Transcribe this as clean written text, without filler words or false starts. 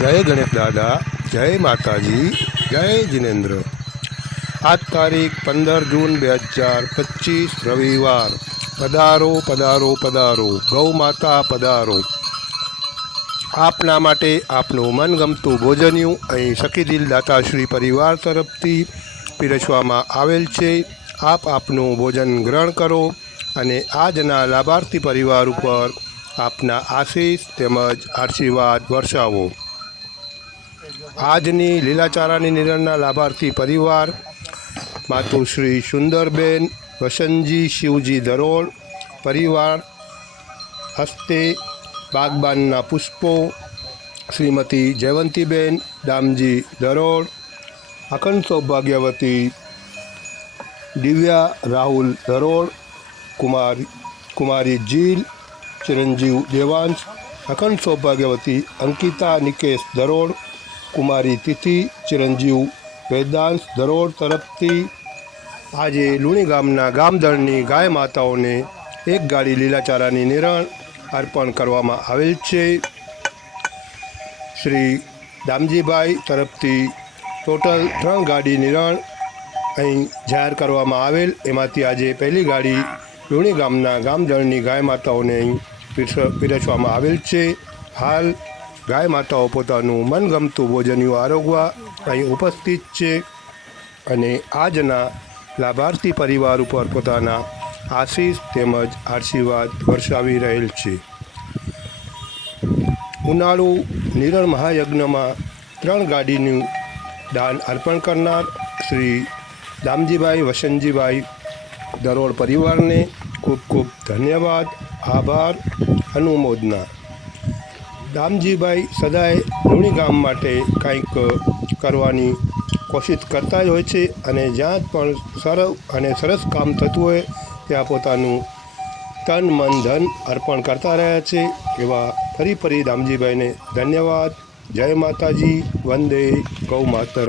જય ગણેશ દાદા, જય માતાજી, જય જિનેન્દ્ર। આજ તારીખ 15 જૂન 2025 રવિવાર। પધારો પધારો પધારો, ગૌ માતા પધારો। આપના માટે આપનું મનગમતું ભોજન્યું અહીં સખીદિલ દાતાશ્રી પરિવાર તરફથી પીરસવામાં આવેલ છે। આપ આપનું ભોજન ગ્રહણ કરો અને આજના લાભાર્થી પરિવાર ઉપર આપના આશીષ તેમજ આશીર્વાદ વર્ષાવો। આજની લીલાચારાની નિરણના લાભાર્થી પરિવાર માતુશ્રી સુંદરબેન વસંતજી શિવજી દરોડ, પરિવાર હસ્તે બાગબાનના પુષ્પો, શ્રીમતી જયવંતીબેન દામજી દરોડ, અખંડ સૌભાગ્યવતી દિવ્યા રાહુલ દરોડ, કુમારી જીલ ચિરંજીવ દેવાંશ, અખંડ સૌભાગ્યવતી અંકિતા નિકેશ દરોડ, કુમારી તિથિ ચિરંજીવ વેદાંશ દરોડ તરફથી આજે લુણી ગામના ગામધણની ગાય માતાઓને એક ગાડી લીલાચારાની નિરણ અર્પણ કરવામાં આવેલ છે। શ્રી દામજીભાઈ તરફથી ટોટલ 3 ગાડી નિરણ અહીં જાહેર કરવામાં આવેલ। એમાંથી આજે પહેલી ગાડી લુણી ગામના ગામધણની ગાય માતાઓને અહીં પીરસવામાં આવેલ છે। હાલ ગાય માતાઓ પોતાનું મનગમતું ભોજનનું આરોગવા અહીં ઉપસ્થિત છે અને આજના લાભાર્થી પરિવાર ઉપર પોતાના આશીષ તેમજ આશીર્વાદ વર્ષાવી રહેલ છે। ઉનાળુ નિરણ મહાયજ્ઞમાં 3 ગાડીનું દાન અર્પણ કરનાર શ્રી દામજીભાઈ વસંતજીભાઈ દરોડ પરિવારને ખૂબ ખૂબ ધન્યવાદ, આભાર, અનુમોદના। દામજીભાઈ સદાય લુણી ગામ માટે કંઈક કરવાની કોશિશ કરતા જ હોય છે અને જ્યાં પણ સરસ કામ થતું હોય ત્યાં પોતાનું તન મન ધન અર્પણ કરતા રહ્યા છે। એવા ફરી દામજીભાઈને ધન્યવાદ। જય માતાજી, વંદે ગૌ માતરમ।